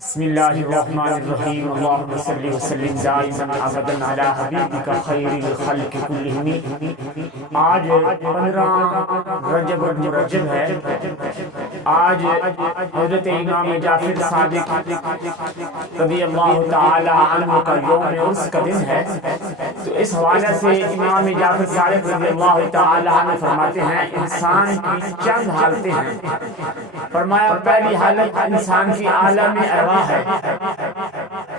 بسم اللہ الرحمن الرحیم اللہم صلی وسلم دائما ابدا علی حبیبک خیر الخلق کلہم۔ آج 15 رجب المرجب ہے۔ آج حضرت امام جعفر صادق رضی اللہ تعالی عنہ کا یوم عرس کا دن ہے، تو اس حوالے سے امام جعفر صادق رضی اللہ تعالی عنہ فرماتے ہیں انسان کی چند حالتیں ہیں۔ فرمایا پہلی حالت انسان کی عالم ارواح ہے،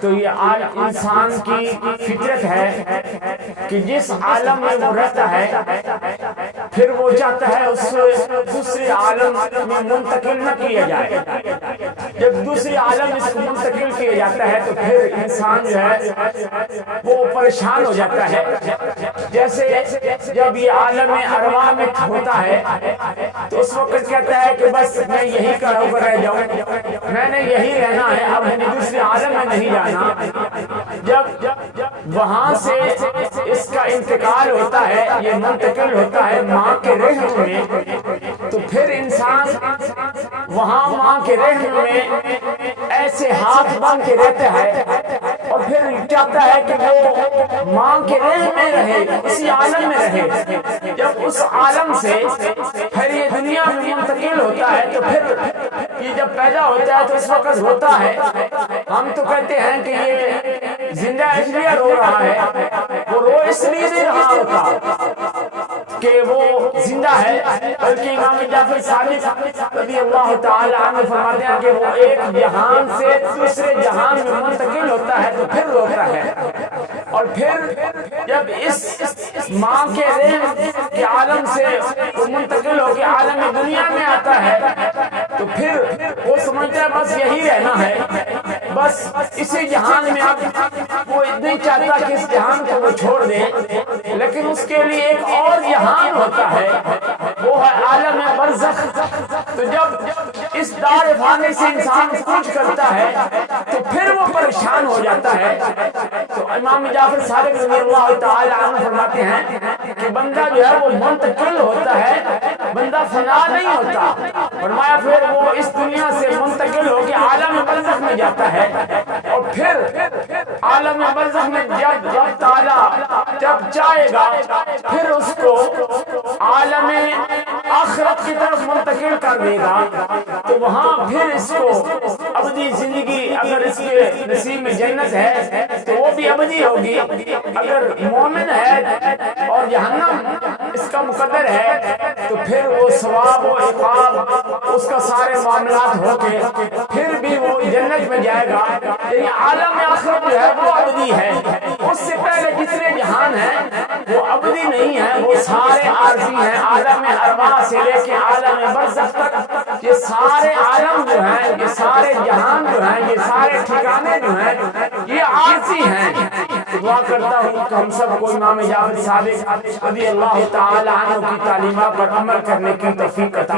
تو یہ انسان کی فطرت ہے کہ جس عالم میں وہ رہتا ہے پھر وہ چاہتا ہے اس کو دوسرے عالم میں منتقل نہ کیا جائے۔ جب دوسری عالم اس کو منتقل کیا جاتا ہے تو پھر انسان جو ہے وہ پریشان ہو جاتا ہے۔ جیسے جب یہ عالم ارواح میں ہوتا ہے تو اس وقت کہتا ہے کہ بس میں یہی کا ہو کر رہ جاؤں، میں نے یہی رہنا ہے، اب میں نے دوسرے عالم میں نہیں جانا۔ جب وہاں سے اس کا انتقال ہوتا ہے، یہ منتقل ہوتا ہے ماں کے رحم میں، تو پھر انسان وہاں ماں کے رحم میں ایسے ہاتھ باندھ کے رہتا ہے اور پھر چاہتا ہے کہ وہ ماں کے رحم میں رہے، اسی عالم میں رہے۔ جب اس عالم سے پھر یہ دنیا میں منتقل ہوتا ہے تو پھر یہ جب پیدا ہوتا ہے تو اس وقت ہوتا ہے، ہم تو کہتے ہیں کہ یہ زندہ اس لیے رو رہا ہے، وہ رو اس لیے نہیں رہا ہوتا کہ وہ زندہ ہے، بلکہ امام جعفر صادق رضی اللہ تعالی عنہ فرماتے ہیں کہ وہ ایک جہان سے دوسرے جہان میں منتقل ہوتا ہے تو پھر روتا ہے، اور پھر جب اس ماں کے رحم کے عالم سے وہ منتقل ہو کے عالم دنیا میں آتا ہے تو پھر وہ سمجھتا ہے بس یہی رہنا ہے، بس اسی جہان میں۔ اب وہ نہیں چاہتا کہ اس جہان کو وہ چھوڑ دے، لیکن اس کے لیے ایک اور جہان ہوتا ہے، وہ ہے عالم برزخ۔ تو جب اس دار فانی سے انسان کوچ کرتا ہے تو پھر وہ پریشان ہو جاتا ہے۔ تو امام جعفر صادق رضی اللہ تعالی عنہ فرماتے ہیں کہ بندہ جو ہے وہ منتقل ہوتا ہے، بندہ فنا نہیں ہوتا۔ فرمایا پھر وہ اس دنیا سے منتقل ہو کے عالم برزخ میں جاتا ہے، اور پھر عالم برزخ میں جب تعالی جب چاہے گا پھر اس کو عالم آخرت کی طرف منتقل کر دے گا، تو وہاں پھر اس کو ابدی زندگی، اگر اس کے نصیب میں جنت ہے تو وہ بھی ابدی ہوگی، اگر مومن ہے اور جہنم اس کا مقدر ہے تو پھر وہ ثواب و عقاب اس کا سارے معاملات ہو کے پھر بھی وہ جنت میں جائے گا۔ یعنی عالم آخرت جو ہے وہ ابدی ہے، اس سے پہلے جتنے جہان ہیں وہ ابدی نہیں ہیں، وہ سارے عارضی ہیں۔ عالم ارواح سے لے کے عالم برزخ تک یہ سارے عالم جو ہیں، یہ سارے جہان جو ہیں، یہ سارے ٹھکانے جو ہیں یہ عارضی ہیں۔ دعا کرتا ہوں کہ ہم سب کو امام جعفر صادق رضی اللہ تعالی عنہ کی تعلیمات پر عمل کرنے کی توفیق عطا